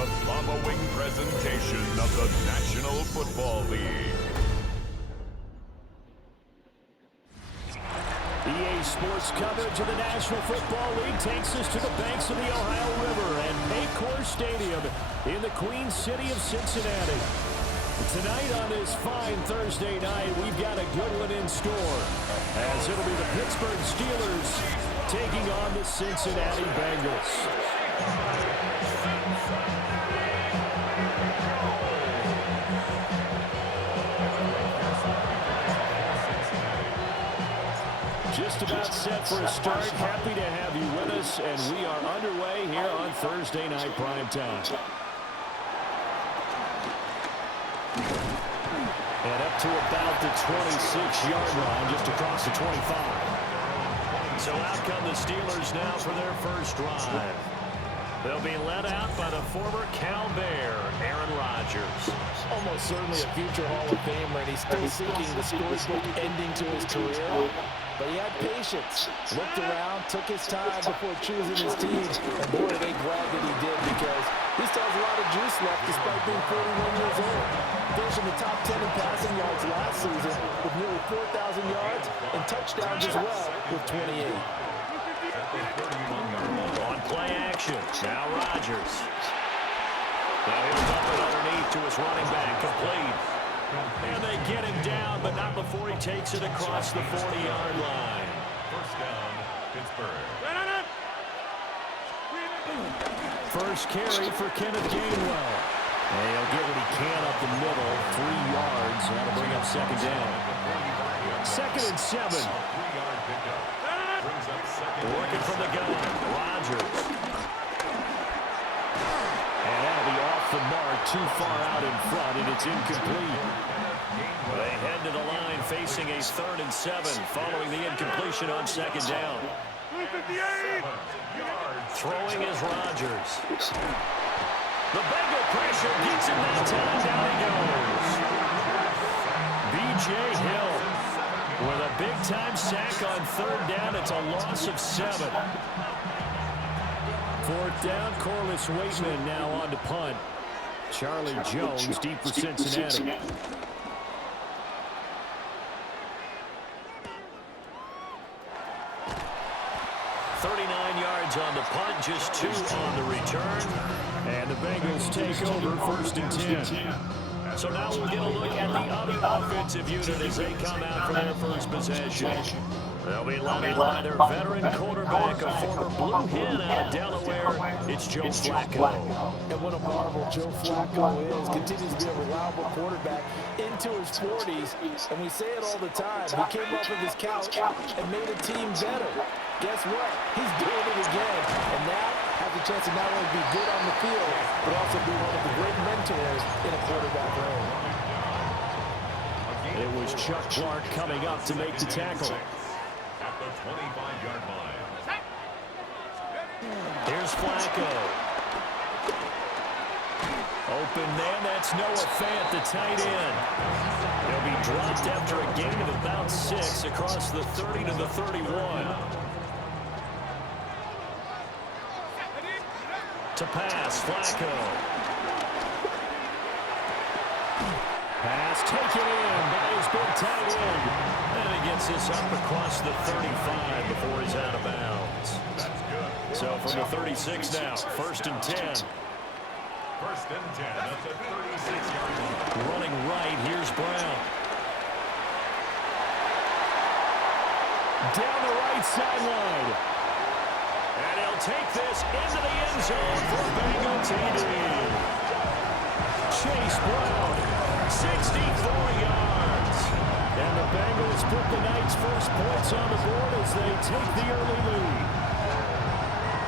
the following presentation of the National Football League. EA Sports coverage of the National Football League takes us to the banks of the Ohio River and Paycor Stadium in the Queen City of Cincinnati. Tonight on this fine Thursday night, we've got a good one in store, as it'll be the Pittsburgh Steelers taking on the Cincinnati Bengals. Just about set for a start. Happy to have you with us, and we are underway here on Thursday Night Primetime. And up to about the 26-yard line, just across the 25. So out come the Steelers now for their first drive. They'll be led out by the former Cal Bear, Aaron Rodgers. Almost certainly a future Hall of Famer, and he's still seeking the storybook ending to his career. But he had patience, looked around, took his time before choosing his team. And boy, are they glad that he did, because he still has a lot of juice left despite being 41 years old. Finishing the top 10 in passing yards last season with nearly 4,000 yards and touchdowns as well with 28. On play action, now Rodgers. Now he'll dump it underneath to his running back, complete. And they get him down, but not before he takes it across the 40-yard line. First down, Pittsburgh. First carry for Kenneth Gainwell. And he'll get what he can up the middle, 3 yards. That'll bring up second down. 2nd and 7. Working from the gun, Rodgers. And that'll be off the mark, too far out in front, and it's incomplete. They head to the line facing a 3rd and 7 following the incompletion on second down. Throwing is Rodgers. The Bengal pressure gets him that time. Down he goes. B.J. Hill with a big-time sack on 3rd down. It's a loss of 7. 4th down, Corliss Waitman now on to punt. Charlie Jones deep for Cincinnati. 39 yards on the punt, just 2 on the return. And the Bengals take over 1st and 10. So now we'll get a look at the other offensive unit as they come out for their first possession. They'll be led by their veteran quarterback, a former Blue Hen out of Delaware. It's Joe Flacco. And what a marvel Joe Flacco is. Continues to be a reliable quarterback into his 40s. And we say it all the time. He came off of his couch and made a team better. Guess what? He's doing it again. And now has a chance to not only be good on the field, but also be one of the great mentors in a quarterback room. It was Chuck Clark coming up to make the tackle. At the 25-yard line. Here's Flacco. Open man, that's Noah Fant, the tight end. He'll be dropped after a gain of about 6 across the 30 to the 31. To pass, Flacco. Pass taken in by his big tight end. And he gets this up across the 35 before he's out of bounds. So from the 36 now, 1st and 10. 1st and 10 at the 36-yard line. Running right, here's Brown. Down the right sideline. And he'll take this into the end zone for Bengal TD. Chase Brown, 64 yards. And the Bengals put the night's first points on the board as they take the early lead.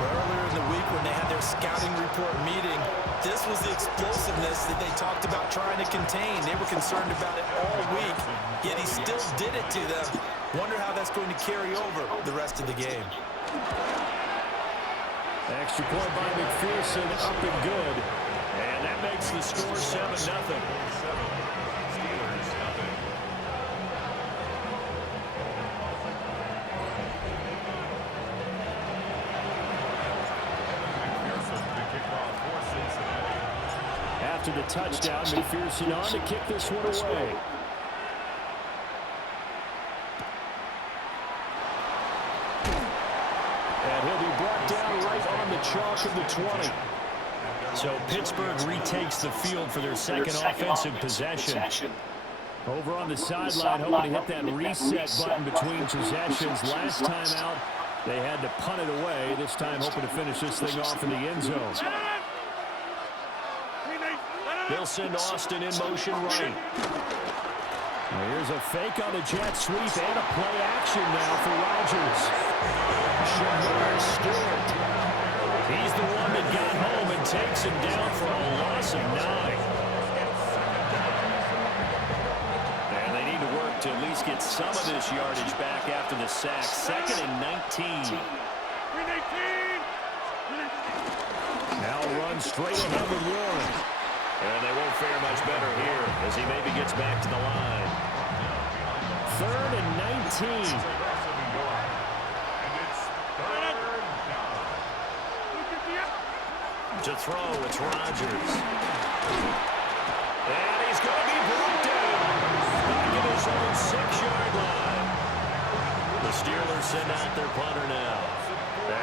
Earlier in the week when they had their scouting report meeting, this was the explosiveness that they talked about trying to contain. They were concerned about it all week, yet he still did it to them. Wonder how that's going to carry over the rest of the game. Extra point by McPherson, up and good. And that makes the score 7-0. Steelers, nothing. McPherson, the kickoff for Cincinnati. after the touchdown. McPherson on to kick this one away. And he'll be brought down right on the chalk of the 20. So Pittsburgh retakes the field for their second offensive possession. Over on the sideline, hoping to hit that reset button between possessions. Last time out, they had to punt it away. This time hoping to finish this thing off in the end zone. They'll send Austin in motion right. Now here's a fake on the jet sweep and a play action now for Rodgers. Shamar Stewart. He's the one that got home and takes him down for a loss of 9. And they need to work to at least get some of this yardage back after the sack. 2nd and 19. Now run straight ahead with Warren. And they won't fare much better here as he maybe gets back to the line. 3rd and 19. To throw, it's Rodgers. And he's going to be brought down back at his own 6-yard line. The Steelers send out their punter now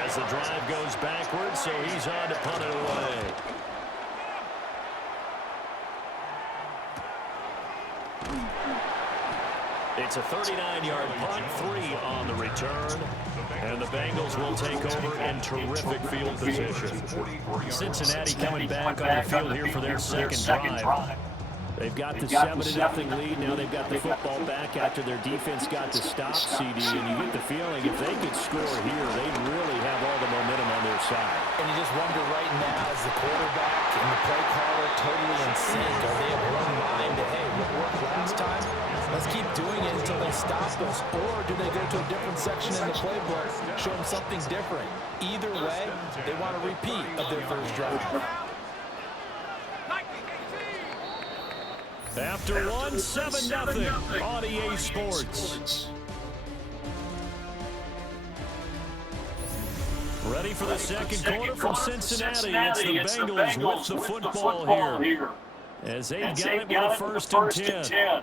as the drive goes backwards, so he's on to punt it away. It's a 39-yard punt, 3 on the return. And the Bengals will take over in terrific field position. Cincinnati coming back on the field here for their second drive. They've got the 7-0 lead. Now they've got the football back after their defense got the stop, CD. And you get the feeling if they could score here, they'd really have all the momentum on their side. And you just wonder right now, is the quarterback and the play caller totally in sync? Are they of one mind that, hey, what worked last time? Let's keep doing it until they stop us. Or do they go to a different section in the playbook, show them something different? Either way, they want a repeat of their first drive. After one, 7-0 on EA Sports. Ready for the second quarter from Cincinnati. It's the Bengals with the football here. As they've got it with a 1st and 10.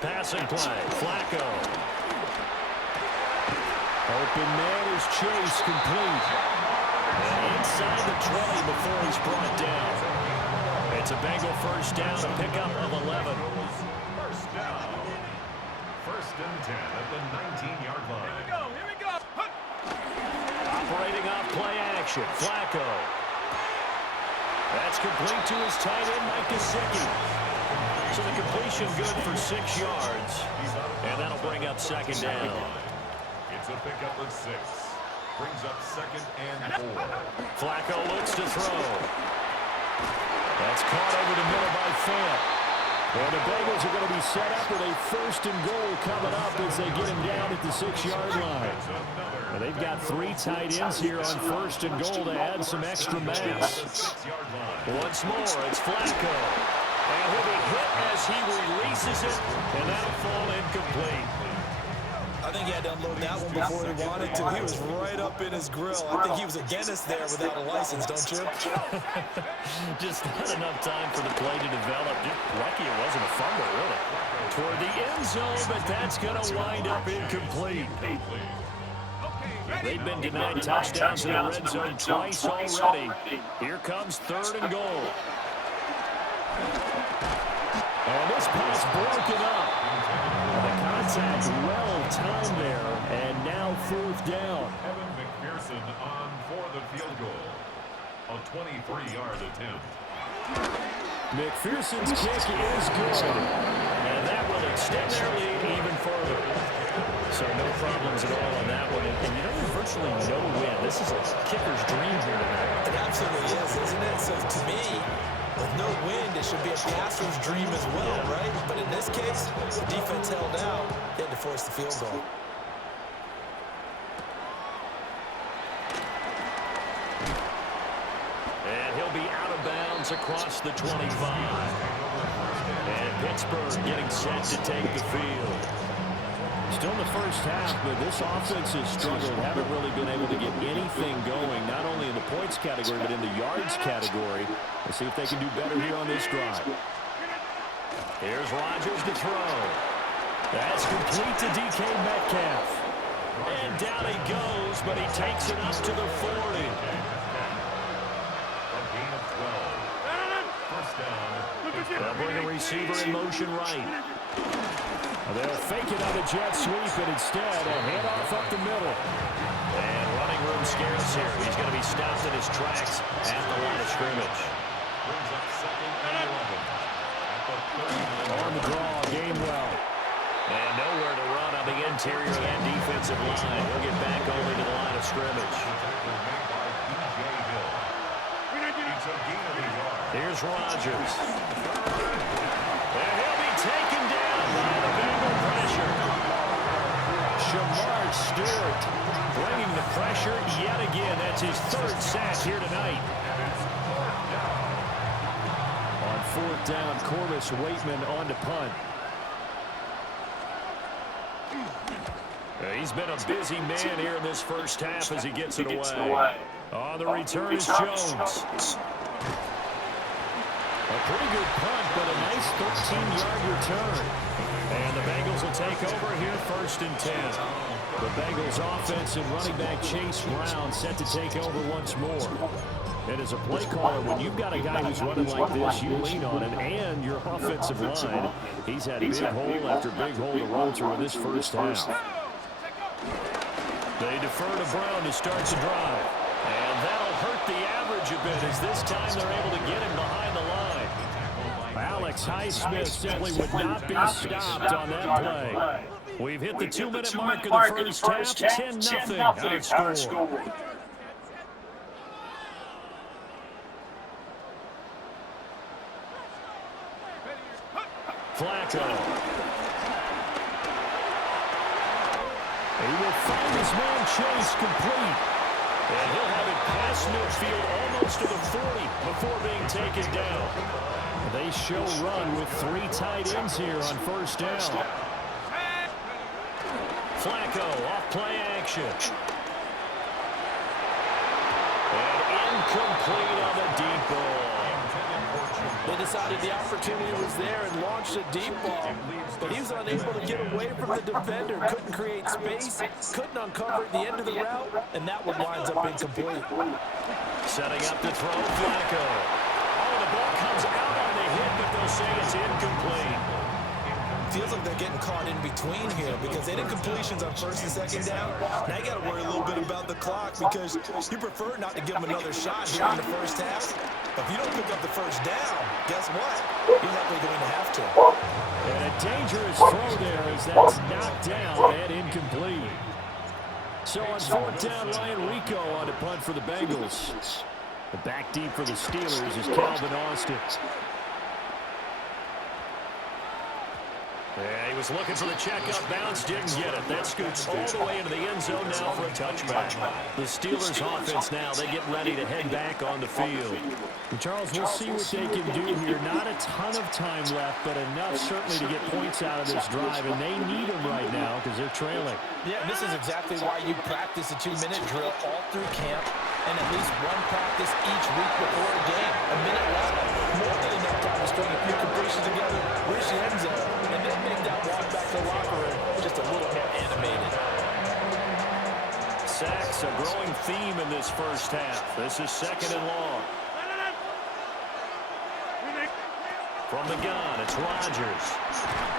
Passing play, Flacco. Open man is Chase, complete. And inside the 20 before he's brought down. It's a Bengal first down, a pickup of 11. First down. 1st and 10 at the 19-yard line. Here we go. Operating off play action, Flacco. That's complete to his tight end, Mike Gesicki. So the completion good for 6 yards. And that'll bring up 2nd down. It's a pickup of 6. Brings up 2nd and 4. Flacco looks to throw. That's caught over the middle by Fant. And the Bengals are going to be set up with a 1st and goal coming up as they get him down at the 6-yard line. And they've got 3 tight ends here on 1st and goal to add some extra mass. Once more, it's Flacco. And he'll be hit as he releases it, and that'll fall incomplete. I think he had to unload that one before he wanted to. He was right up in his grill. I think he was a dentist there without a license, don't you? Just not enough time for the play to develop. Just lucky it wasn't a fumble, really. Toward the end zone, but that's going to wind up incomplete. They've been denied touchdowns in the red zone twice already. Here comes 3rd and goal. And this pass broken up. The contact well-timed there, and now 4th down. Evan McPherson on for the field goal. A 23-yard attempt. McPherson's kick is good. And that will extend their lead even further. So no problems at all on that one. And you know, there's virtually no win. This is a kicker's dream here tonight. It absolutely is, isn't it? So to me, with no wind, it should be a passer's dream as well, right? But in this case, the defense held out. They had to force the field goal. And he'll be out of bounds across the 25. And Pittsburgh getting set to take the field. Still in the first half, but this offense has struggled. Haven't really been able to get anything going, not only in the points category, but in the yards category. Let's see if they can do better here on this drive. Here's Rodgers to throw. That's complete to DK Metcalf. And down he goes, but he takes it up to the 40. They'll bring a receiver in motion right. They'll fake it on a jet sweep, and instead a handoff up the middle. And running room scarce here. He's going to be stopped in his tracks at the line of scrimmage. On the draw, Gainwell. And nowhere to run on the interior of that defensive line. He'll get back only to the line of scrimmage. Here's Rodgers. And he'll be taken down by the Bengal pressure. Shamar Stewart bringing the pressure yet again. That's his third sack here tonight. On fourth down, Corvus Waitman on to punt. He's been a busy man here in this first half as he gets it away. On the return is Jones. A pretty good punt, but a nice 13-yard return. And the Bengals will take over here first and 10. The Bengals offense and running back Chase Brown set to take over once more. And as a play caller, when you've got a guy who's running like this, you lean on him and your offensive line. He's had big hole after big hole to run through in this first half. They defer to Brown to start the drive. And that'll hurt the average a bit as this time they're able to get him behind the line. Alex Highsmith simply would not be stopped on that play. We've hit the 2-minute mark of the first half. 10-0 our score. Flacco. He will find his man Chase complete. And he'll have it past midfield almost to the 40 before being taken down. They show run with 3 tight ends here on first down. Flacco off play action. And incomplete on the deep ball. They decided the opportunity was there and launched a deep ball. But he was unable to get away from the defender. Couldn't create space. Couldn't uncover the end of the route. And that one winds up incomplete. Setting up to throw Flacco. Oh, the ball comes out on the hit, but they'll say it's incomplete. Feels like they're getting caught in between here because they did completions on first and second down. Now you got to worry a little bit about the clock because you prefer not to give them another shot here in the first half. But if you don't pick up the first down, guess what? You're likely going to have to. And a dangerous throw there as that's knocked down and incomplete. So on fourth down, Ryan Rico on to punt for the Bengals. The back deep for the Steelers is Calvin Austin. Yeah, he was looking for the checkup bounce, didn't get it. That scoots all the way into the end zone now for a touchback. The Steelers offense now, they get ready to head back on the field. And Charles, we'll see what they can do here. Not a ton of time left, but enough certainly to get points out of this drive, and they need them right now because they're trailing. Yeah, and this is exactly why you practice a 2-minute drill all through camp and at least one practice each week before a game. A minute left, more than enough time to string a few completions together, reach the end zone, and then make that walk back to the locker room just a little more animated. Sacks, a growing theme in this first half. This is second and long. From the gun, it's Rodgers.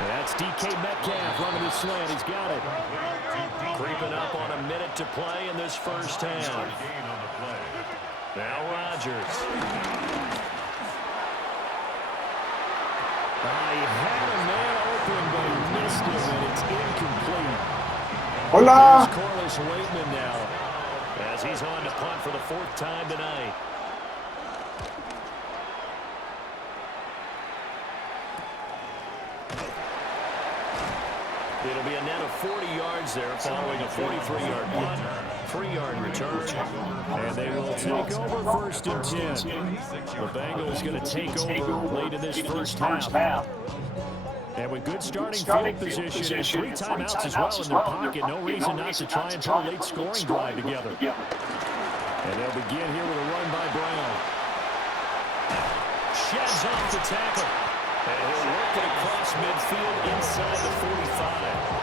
That's DK Metcalf running the slant. He's got it. Creeping up on a minute to play in this first half. Now Rodgers. He had a man open, but he missed him, and it's incomplete. Hola. Here's Corliss Waitman now, as he's on to punt for the 4th time tonight. It'll be a net of 40 yards there following a 43-yard punt, 3-yard return, and they will take over first and 10. The Bengals going to take over late in this first half. And with good starting field position and 3 timeouts as well in their pocket, no reason not to try and put a late scoring drive together. And they'll begin here with a run by Brown. Sheds off the tackle. And he'll work it across midfield inside the 45.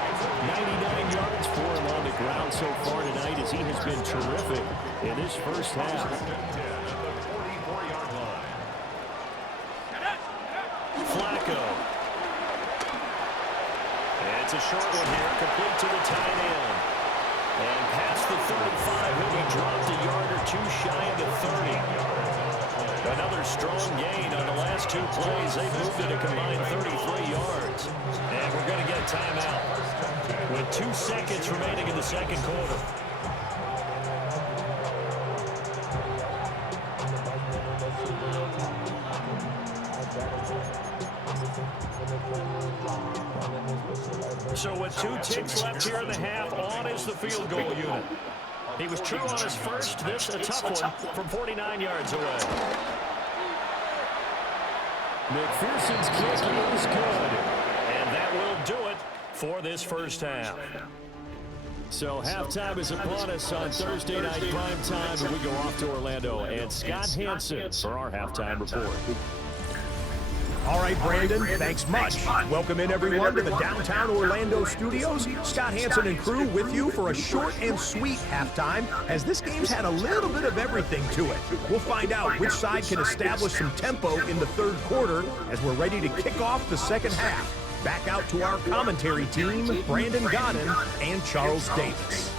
99 yards for him on the ground so far tonight as he has been terrific in this first half. Flacco. It's a short one here, complete to the tight end. And past the 35, he'll be dropped a yard or 2 shy of the 30. Another strong gain on the last 2 plays. They've moved it a combined 33 yards. And we're going to get a timeout with 2 seconds remaining in the second quarter. So with 2 ticks left here in the half, on is the field goal unit. He was true on his first. This a tough one from 49 yards away. McPherson's kick is good. And that will do it for this first half. So halftime is upon us on Thursday night prime time, and we go off to Orlando. And Scott Hansen for our halftime report. All right, Brandon, thanks much. Welcome in, everyone, to the downtown Orlando studios. Scott Hansen and crew with you for a short and sweet halftime, as this game's had a little bit of everything to it. We'll find out which side can establish some tempo in the third quarter as we're ready to kick off the second half. Back out to our commentary team, Brandon Godden and Charles Davis.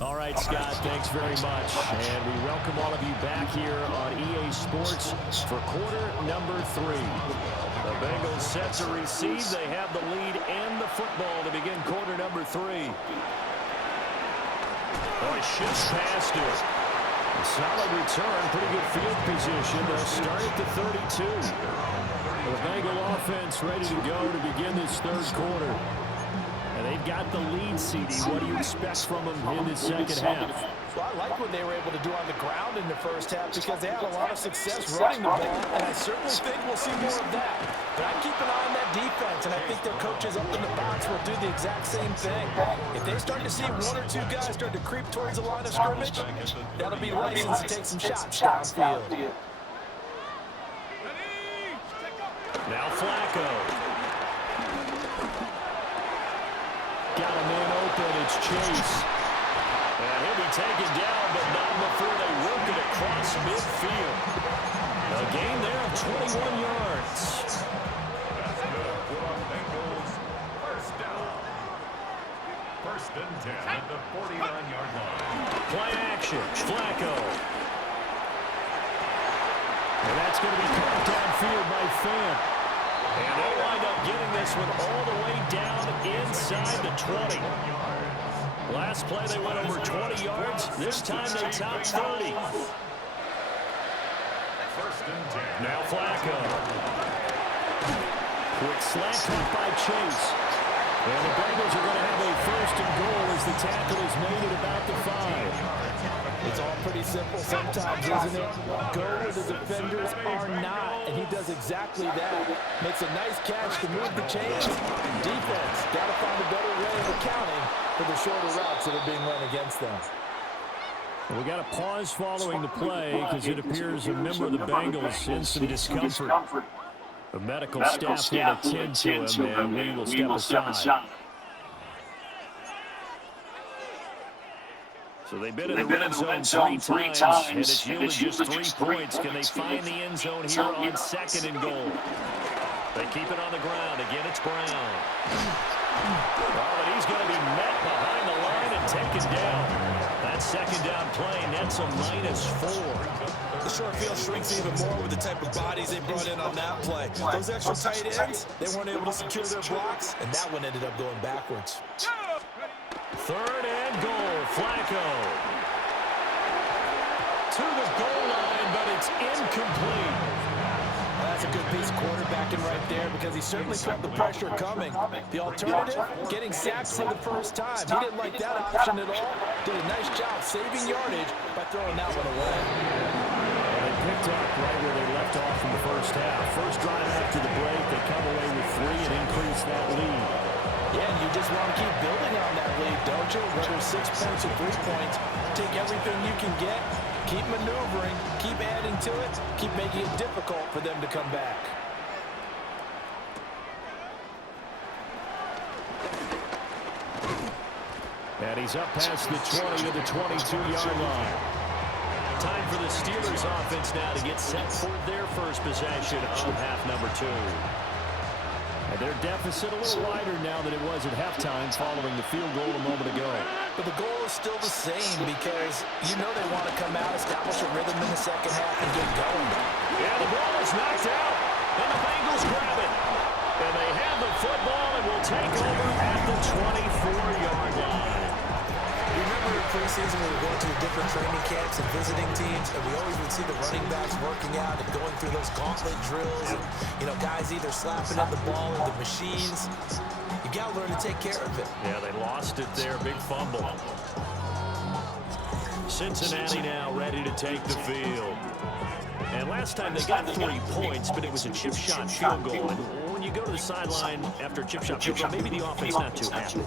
All right, Scott, thanks very much. And we welcome all of you back here on EA Sports for quarter number 3. The Bengals set to receive. They have the lead and the football to begin quarter number 3. Oh, he shifts past it. A solid return, pretty good field position. They'll start at the 32. The Bengal offense ready to go to begin this third quarter. And they've got the lead, CD. What do you expect from them in this second half? Well, I like what they were able to do on the ground in the first half because they had a lot of success running the ball, and I certainly think we'll see more of that. But I keep an eye on that defense, and I think their coaches up in the box will do the exact same thing. If they start to see 1 or 2 guys start to creep towards the line of scrimmage, that'll be license to take some shots downfield. Now Flacco. Got a man open, it's Chase. And he'll be taken down, but not before they work it across midfield. A gain there of 21 yards. That's good for the Bengals. First down. First and 10 at the 49-yard line. Play action, Flacco. And that's going to be caught downfield by Fant. And they'll wind up getting this one all the way down inside the 20. Last play they went over 20 yards. This time they topped 30. First and 10. Now Flacco. Quick slant cut by Chase. And the Bengals are going to have a first and goal as the tackle is made at about the 5. It's all pretty simple sometimes, isn't it? Go where the defenders are not, and he does exactly that. Makes a nice catch to move the chains. Defense got to find a better way of accounting for the shorter routes that are being run against them. We got a pause following the play because it appears a member of the Bengals in some discomfort. The medical staff will attend to him, and we will step aside. So they've been in the red zone 3 times, and it's yielded just 3 points. Can they find the end zone here on second and goal? They keep it on the ground. Again, it's Brown. Oh, but he's going to be met behind the line and taken down. That second down play nets a -4. The short field shrinks even more with the type of bodies they brought in on that play. Those extra tight ends, they weren't able to secure their blocks, and that one ended up going backwards. Third and goal, Flacco. To the goal line, but it's incomplete. That's That's a good piece of quarterbacking right there because he certainly felt the pressure coming. The alternative, getting sacked for the first time. He didn't like that option at all. Did a nice job saving yardage by throwing that one away. They picked up right where they left off in the first half. First drive after the break, they come away with 3 and increase that lead. Yeah, and you just want to keep building on that lead, don't you? Whether it's 6 points or 3 points, take everything you can get, keep maneuvering, keep adding to it, keep making it difficult for them to come back. And he's up past the 20 to the 22-yard line. Time for the Steelers offense now to get set for their first possession of half number 2. And their deficit a little wider now than it was at halftime following the field goal a moment ago. But the goal is still the same because you know they want to come out, establish a rhythm in the second half, and get going. Yeah, the ball is knocked out, and the Bengals grab it. And they have the football and will take over at the 24-yard line. Remember in preseason we were going to the different training camps and visiting teams, and we always would see the running backs working out and going through those gauntlet drills, and guys either slapping at the ball or the machines. You got to learn to take care of it. Yeah, they lost it there. Big fumble. Cincinnati now ready to take the field. And last time they got 3 points, but it was a chip shot field goal. And when you go to the sideline after a chip shot field goal, maybe the offense not too happy.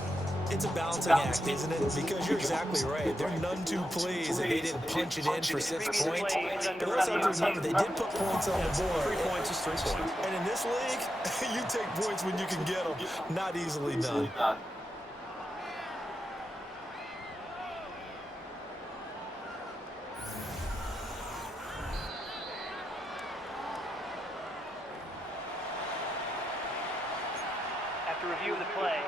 It's a balancing act, isn't it? Because you're exactly right. They're none too pleased that they didn't punch it in for 6 points. But let's have to remember, they did put points on the board. 3 points is 3 points. And in this league, you take points when you can get them. Not easily done. After review of the play,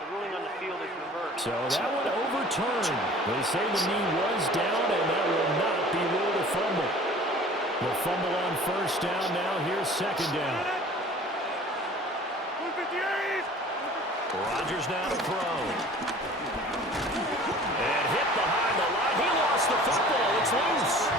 the ruling on the field is reversed. So that one overturned. They say the knee was down, and that will not be ruled a fumble. The fumble on first down now. Here's second down. Rodgers now to throw. And hit behind the line. He lost the football. It's loose.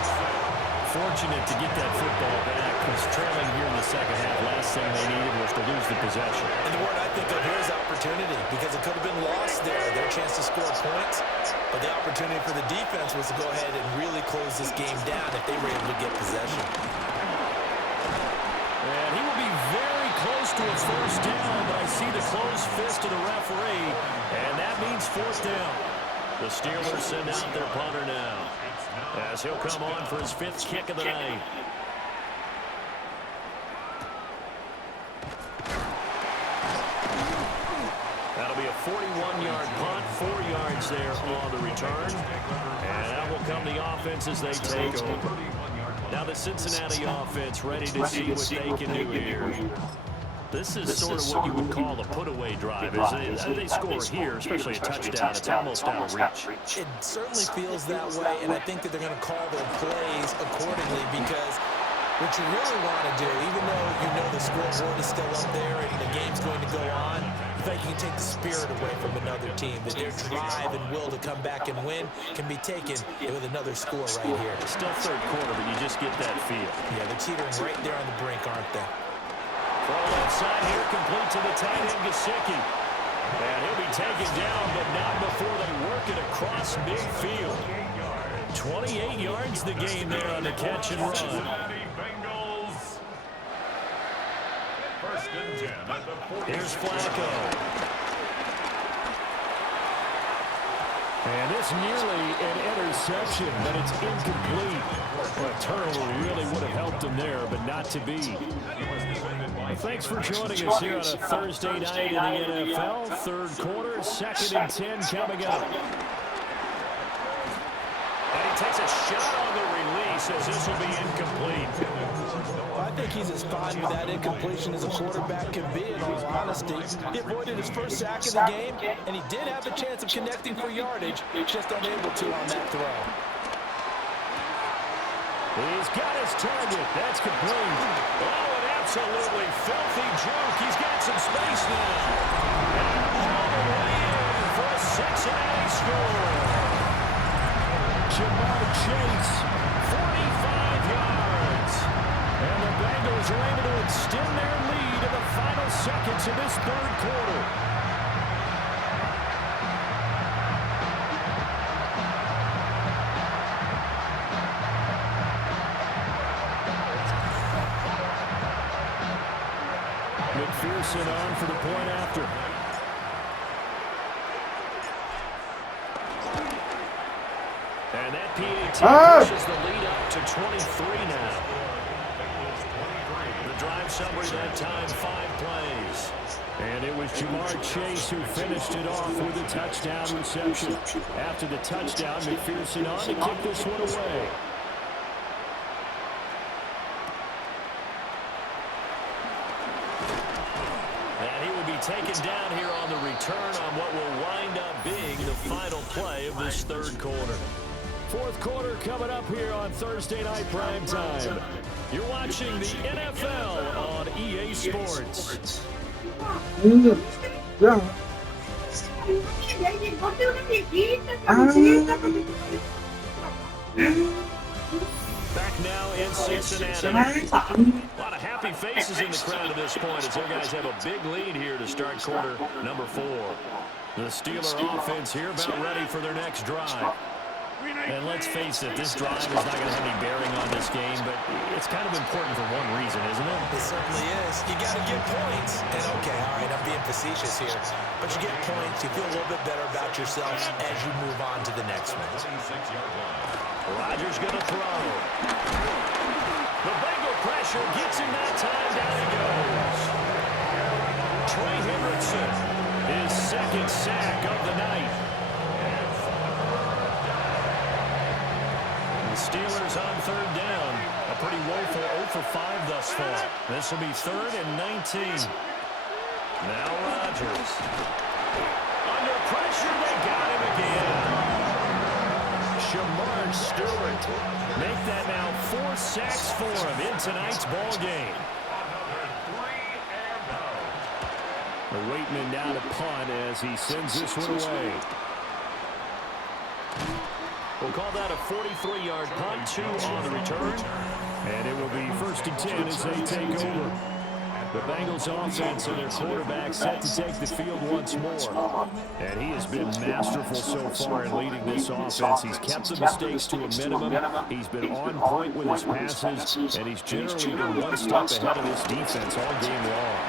Fortunate to get that football back. He's trailing here in the second half. Last thing they needed was to lose the possession. And the word I think of here is opportunity, because it could have been lost there, their chance to score points. But the opportunity for the defense was to go ahead and really close this game down if they were able to get possession. And he will be very close to a first down, but I see the closed fist of the referee, and that means fourth down. The Steelers send out their punter now, as he'll come on for his 5th kick of the night. That'll be a 41-yard punt, 4 yards there on the return. And that will come the offense as they take over. Now the Cincinnati offense ready to see what they can do here. This is sort of what you would call a put-away drive. As they score here, especially a touchdown, it's almost out of reach. It certainly feels that way, and I think that they're going to call their plays accordingly, because what you really want to do, even though you know the scoreboard is still up there and the game's going to go on, you think you can take the spirit away from another team, that their drive and will to come back and win can be taken with another score right here. It's still third quarter, but you just get that feel. Yeah, they're teetering right there on the brink, aren't they? Throw left side here, complete to the tight end, Gesicki. And he'll be taken down, but not before they work it across midfield. 28 yards the game there on the catch and run. Bengals. First and 10 at the 40. Here's Flacco. And it's nearly an interception, but it's incomplete. A turnover really would have helped him there, but not to be. Well, thanks for joining us here on a Thursday night in the NFL. Third quarter, 2nd and 10 coming up. And he takes a shot on the release as this will be incomplete. I think he's as fine with that incompletion as a quarterback can be, in all honesty. He avoided his first sack of the game, and he did have the chance of connecting for yardage, just unable to on that throw. He's got his target. That's complete. Oh, an absolutely filthy juke. He's got some space now. And all the way in for a Cincinnati score. Jamar Chase, 45 yards. And the Bengals Bengals are able to extend their lead in the final seconds of this third quarter. McPherson on for the point after. And that PAT pushes the lead up to 23 now. The drive summary that time, 5 plays. And it was Jamar Chase who finished it off with a touchdown reception. After the touchdown, McPherson on to kick this one away. And he will be taken down here on the return on what will wind up being the final play of this third quarter. Fourth quarter coming up here on Thursday Night Prime Time. You're watching the NFL on EA Sports. Back now in Cincinnati. A lot of happy faces in the crowd at this point as their guys have a big lead here to start quarter number 4. The Steeler offense here about ready for their next drive. And let's face it, this drive is not going to have any bearing on this game, but it's kind of important for one reason, isn't it? It certainly is. You got to get points. And okay, all right, I'm being facetious here, but you get points, you feel a little bit better about yourself as you move on to the next one. Rodgers going to throw. The Bengal pressure gets him that time. Down he goes. Trey Hendrickson, his second sack of the night. The Steelers on third down. A pretty woeful 0 for 5 thus far. This will be 3rd and 19. Now Rodgers. Under pressure, they got him again. Jamar Stewart make that now 4 sacks for him in tonight's ball game. The Waitman down to punt as he sends this one away. We'll call that a 43-yard punt, 2 on the return. And it will be 1st and 10 as they take over. The Bengals offense and their quarterback set to take the field once more. And he has been masterful so far in leading this offense. He's kept the mistakes to a minimum. He's been on point with his passes. And he's generally been one step ahead of this defense all game long.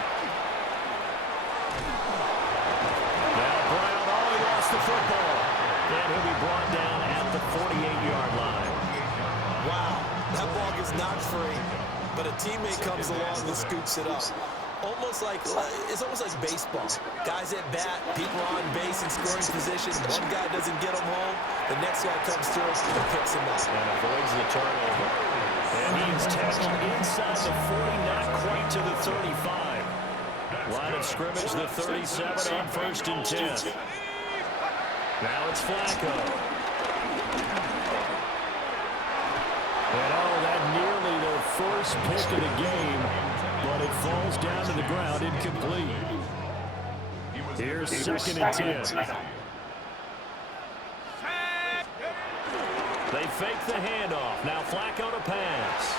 Now Brown only lost the football. And he'll be brought down at the 48-yard line. Wow, that ball gets knocked free. But a teammate comes along and scoops it up. It's almost like baseball. Guys at bat, people on base in scoring position. One guy doesn't get him home. The next guy comes through and picks him up. And avoids the turnover. And he is tackled inside the 40, not quite to the 35. Line of scrimmage, the 37 on 1st and 10. Now it's Flacco. And that nearly their first pick of the game, but it falls down to the ground incomplete. Here's 2nd and 10. They fake the handoff. Now Flacco to pass.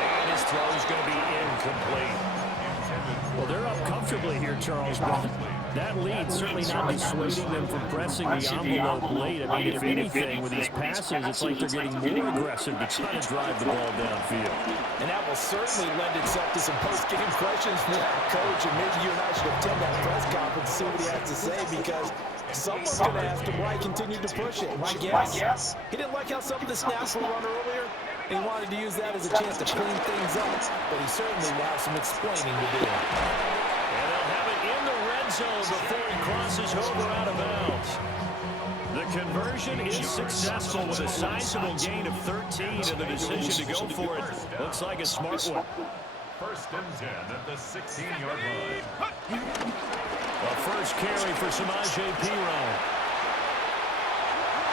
And his throw is going to be incomplete. Well, they're up comfortably here, Charles, but that lead certainly not dissuading them from pressing the envelope late. I mean, if anything, with these passes, it's like they're getting more aggressive to try to drive the ball downfield. And that will certainly lend itself to some post-game questions for that coach, and maybe you and I should attend that press conference and see what he has to say, because someone's going to ask him why he continued to push it. My guess, he didn't like how some of the snaps were run earlier, and he wanted to use that as a chance to clean things up, but he certainly will have some explaining to do. And they'll have it in the red zone before he crosses over out of bounds. The conversion is successful with a sizable gain of 13, and the decision to go for it looks like a smart one. 1st and 10 at the 16-yard line. A first carry for Samaje Perine.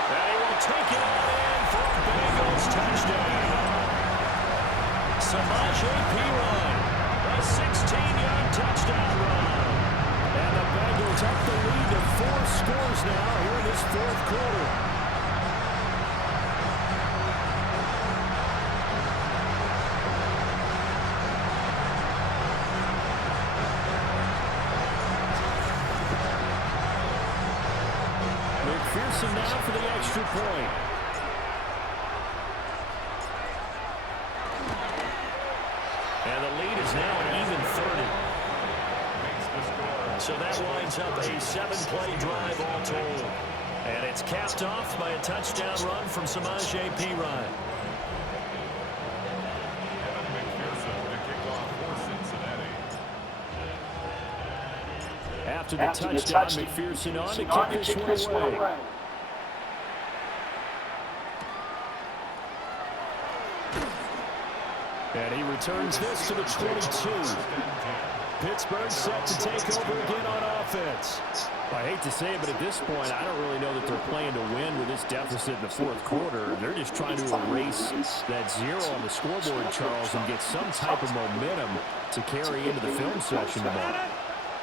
And he will take it on in for a Bengals touchdown. Samaje Perine, a 16-yard touchdown run. And the Bengals up the lead to 4 scores now here in this 4th quarter. McPherson now for the extra point. And the lead is now an even 30. So that winds up a 7-play drive all told. And it's capped off by a touchdown run from Samaje Perine. After the touchdown, McPherson on to kick this one away. And he returns this to the 22. Pittsburgh set to take over again on offense. I hate to say it, but at this point, I don't really know that they're playing to win with this deficit in the fourth quarter. They're just trying to erase that 0 on the scoreboard, Charles, and get some type of momentum to carry into the film session tomorrow.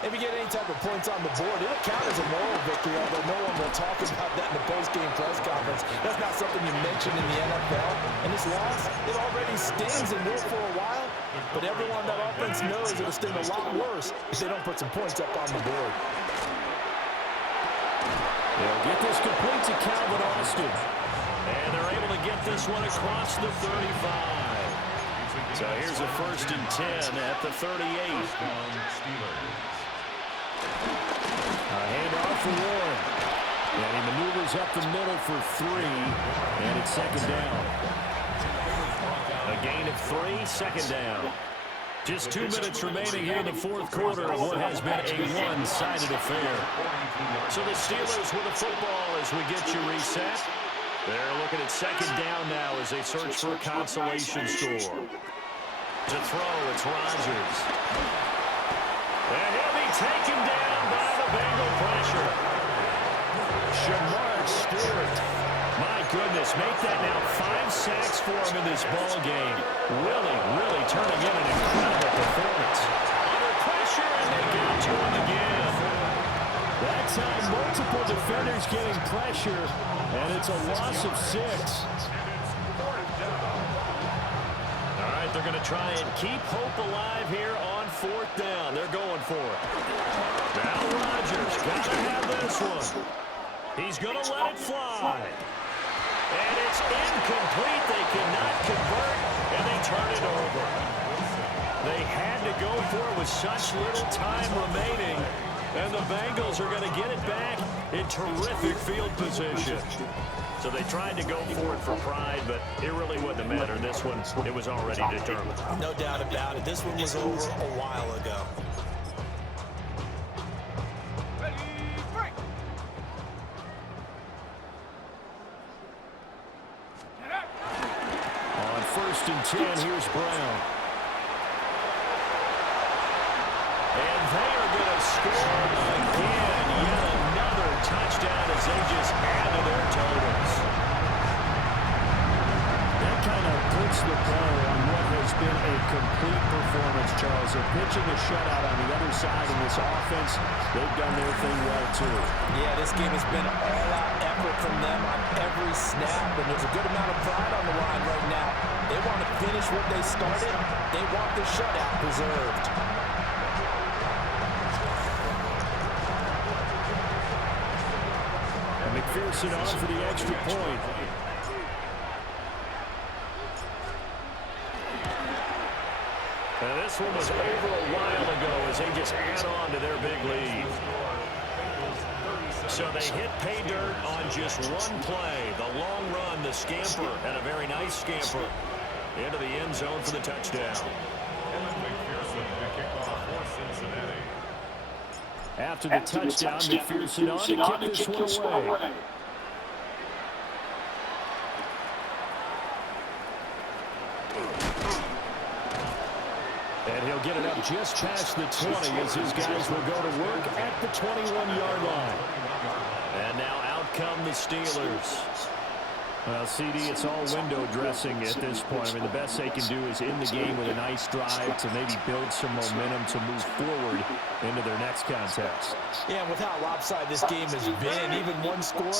If you get any type of points on the board, it'll count as a moral victory, although no one will talk about that in the post-game press conference. That's not something you mention in the NFL. And this loss, it already stings and will for a while, but everyone on that offense knows it'll sting a lot worse if they don't put some points up on the board. They'll get this complete to Calvin Austin. And they're able to get this one across the 35. So here's a 1st and 10 at the 38. A handoff for Warren. And he maneuvers up the middle for 3. And it's 2nd down. A gain of 3, 2nd down. Just 2 minutes remaining here in the fourth quarter of what has been a one-sided affair. So the Steelers with the football as we get you reset. They're looking at 2nd down now as they search for a consolation score. To throw, it's Rodgers. And he'll be taken down by the Bengal pressure. Shamar Stewart. My goodness, make that now 5 sacks for him in this ball game. Really turning in an incredible performance. Under pressure, and they get to him again. That time, multiple defenders getting pressure, and it's a loss of 6. All right, they're going to try and keep hope alive here on 4th down. They're going for it. Now Rodgers got to have this one. He's going to let it fly. And it's incomplete. They cannot convert, and they turn it over. They had to go for it with such little time remaining, and the Bengals are going to get it back in terrific field position. So they tried to go for it for pride, but it really wouldn't matter. This one, it was already determined. No doubt about it. This one was over a while ago. On 1st and 10, here's Brown. And they are going to score again. Yet another touchdown as they just add to their totals. That kind of puts the bow on what has been a complete performance, Charles. They're pitching a shutout on the other side of this offense. They've done their thing well, too. Yeah, this game has been an all-out effort from them on every snap, and there's a good amount of pride on the line right now. They want to finish what they started. They want the shutout preserved. And McPherson on for the extra point. And this one was over a while ago as they just add on to their big lead. So they hit pay dirt on just one play. The long run, the scamper, and a very nice scamper into the end zone for the touchdown. After the touchdown, McPherson on to kick this one away. And he'll get it up just past the 20 as his guys will go to work at the 21-yard line. And now out come the Steelers. Well, CD, it's all window dressing at this point. I mean, the best they can do is in the game with a nice drive to maybe build some momentum to move forward into their next contest. Yeah, with how lopsided this game has been, even one score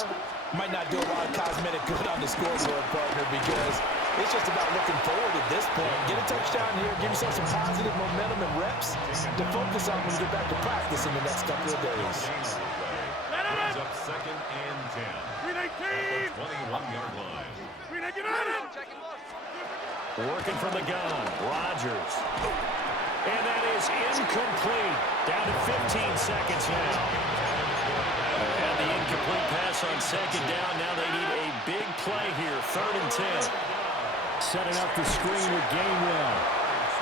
might not do a lot of cosmetic good on the scoreboard, partner, because it's just about looking forward at this point. Get a touchdown here, give yourself some positive momentum and reps to focus on when you get back to practice in the next couple of days. Up 2nd and 10. from the gun. Rodgers. And that is incomplete. Down to 15 seconds now. And the incomplete pass on second down. Now they need a big play here. 3rd and 10. Setting up the screen with Gainwell.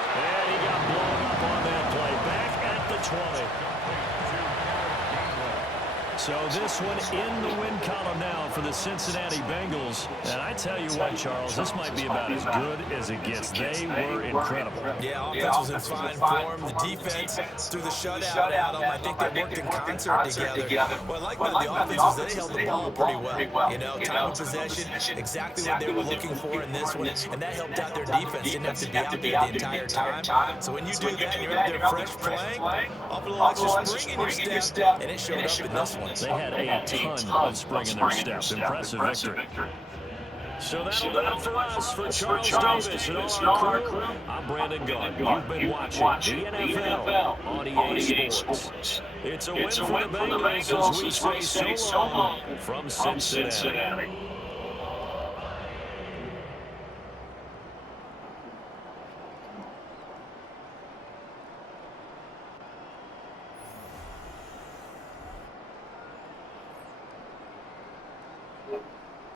And he got blown up on that play. Back at the 20. So this one in the win column now for the Cincinnati Bengals. And I tell you what, Charles, this might be about as good as it gets. They were incredible. Yeah, offense was in fine form. The defense threw the shutout at them. I think they worked in concert together. What I like about the offense is they held the ball pretty well. You know, time of possession, exactly what they were looking for in this one. And that helped out their defense. Didn't have to be out there the entire time. So when you do that, you're out there fresh playing, off a little extra spring in your step, and it showed up in this one. They had a ton of spring in their step. Impressive victory. So that'll do it for us. For Charles Davis and all our crew, I'm Brandon Gaughan. You've been watching the NFL on EA Sports. It's a win for the Bengals as we say so long from Cincinnati.